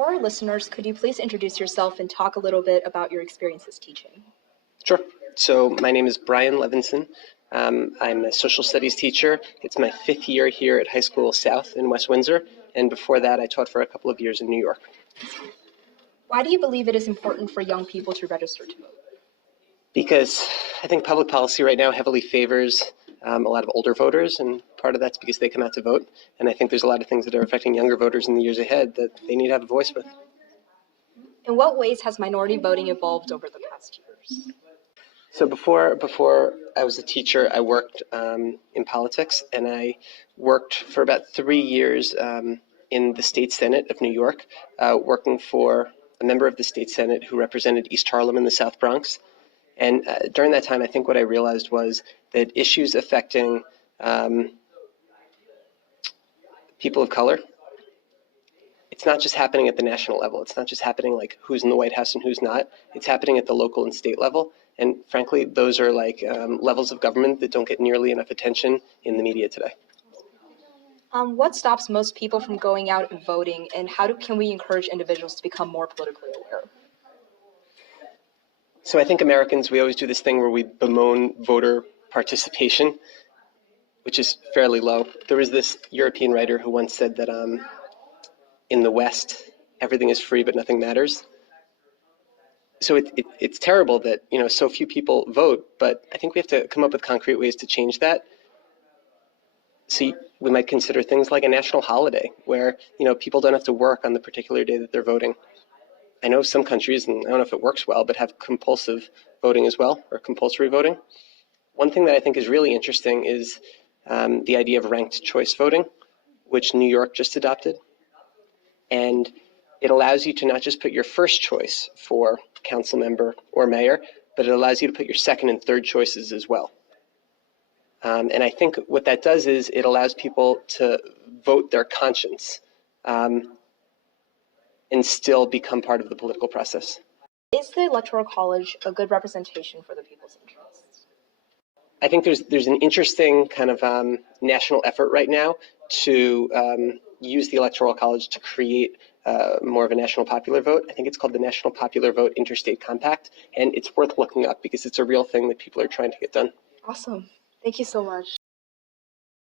For our listeners, could you please introduce yourself and talk a little bit about your experiences teaching? Sure. So my name is Brian Levinson. I'm a social studies teacher. It's my 5th year here at High School South in West-Windsor, and before that I taught for a couple of years in New York. Why do you believe it is important for young people to register to vote? Because I think public policy right now heavily favors a lot of older voters, and part of that's because they come out to vote. And I think there's a lot of things that are affecting younger voters in the years ahead that they need to have a voice with. In what ways has minority voting evolved over the past years? So before I was a teacher, I worked in politics, and I worked for about 3 years in the state Senate of New York, working for a member of the state Senate who represented East Harlem in the South Bronx. And during that time, I think what I realized was that issues affecting people of color, it's not just happening at the national level. It's not just happening like who's in the White House and who's not. It's happening at the local and state level. And frankly, those are like levels of government that don't get nearly enough attention in the media today. What stops most people from going out and voting, and how can we encourage individuals to become more politically aware? So I think Americans, we always do this thing where we bemoan voter participation, which is fairly low. There was this European writer who once said that in the West, everything is free but nothing matters. So it's terrible that so few people vote, but I think we have to come up with concrete ways to change that. So we might consider things like a national holiday where people don't have to work on the particular day that they're voting. I know some countries, and I don't know if it works well, but have compulsive voting as well, or compulsory voting. One thing that I think is really interesting is the idea of ranked choice voting, which New York just adopted. And it allows you to not just put your first choice for council member or mayor, but it allows you to put your second and third choices as well. And I think what that does is it allows people to vote their conscience and still become part of the political process. Is the Electoral College a good representation for the people's interests? I think there's an interesting kind of national effort right now to use the Electoral College to create more of a national popular vote. I think it's called the National Popular Vote Interstate Compact, and it's worth looking up because it's a real thing that people are trying to get done. Awesome. Thank you so much.